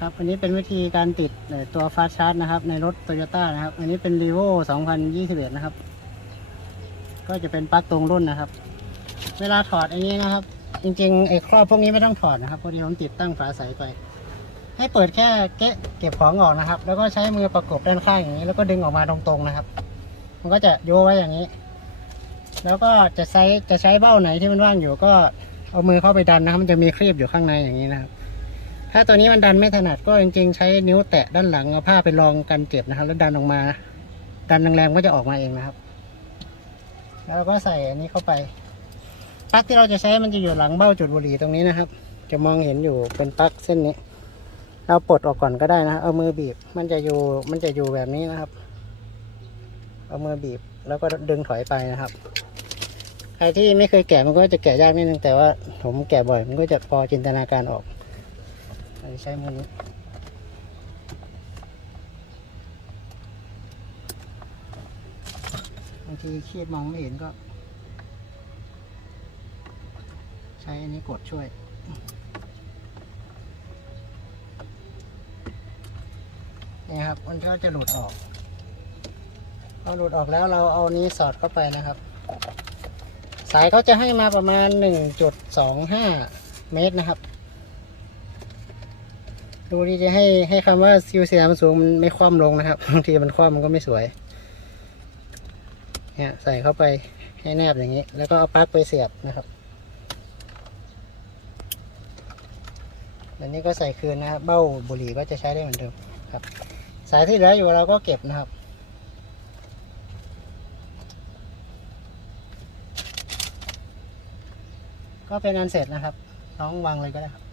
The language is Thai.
ครับอันนี้เป็นวิธีการติดตัวฟาสชาร์จนะครับ ในรถโตโยต้านะครับ อันนี้เป็น r ีโว2021 นะครับ ก็จะเป็นปลั๊กตรงรุ่นนะครับ เวลาถอดอันนี้นะครับ จริงๆไอ้ครอบพวกนี้ไม่ต้องถอดนะครับพอดีผมติดตั้งฝาใสไป ให้เปิดแค่เกะเก็บของออกนะครับ แล้วก็ใช้มือประกบด้านข้างอย่างนี้ แล้วก็ดึงออกมาตรงๆนะครับ มันก็จะโยไว้อย่างนี้ แล้วก็จะใช้จะใช้เบ้าไหนที่มันว่างอยู่ก็เอามือเข้าไปดันนะครับ มันจะมีครีบอยู่ข้างในอย่างนี้นะครับ ถ้าตัวนี้มันดันไม่ถนัดก็จริงๆ ใช้นิ้วแตะด้านหลังเอาผ้าไปรองกันเจ็บนะครับ แล้วดันออกมา ดันแรงๆก็จะออกมาเองนะครับ แล้วก็ใส่อันนี้เข้าไปปลั๊กที่เราจะใช้มันจะอยู่หลังเบ้าจุดบุหรี่ตรงนี้นะครับ จะมองเห็นอยู่เป็นปลั๊กเส้นนี้ เราปลดออกก่อนก็ได้นะ เอามือบีบ มันจะอยู่มันจะอยู่แบบนี้นะครับ เอามือบีบแล้วก็ดึงถอยไปนะครับใครที่ไม่เคยแกะมันก็จะแกะยากนิดนึงแต่ว่าผมแกะบ่อย มันก็จะพอจินตนาการออก ใช้มือนี้บางทีคีดมองไม่เห็นก็ ใช้อันนี้กดช่วยนี่ครับมันก็จะหลุดออกพอหลุดออกแล้วเราเอานี้สอดเข้าไปนะครับ สายเขาจะให้มาประมาณ 1.25 เมตรนะครับ ดูที่จะให้ให้คำว่าซิวเซียมันสูงมันไม่คว่ำลงนะครับบางทีมันคว่ำมันก็ไม่สวยเนี่ยใส่เข้าไปให้แนบอย่างนี้ แล้วก็เอาปลั๊กไปเสียบนะครับอันนี้ก็ใส่คืนนะครับเบ้าบุหรี่ก็จะใช้ได้เหมือนเดิมครับ สายที่เหลืออยู่เราก็เก็บนะครับก็เป็นอันเสร็จนะครับ น้องวางเลยก็ได้ครับ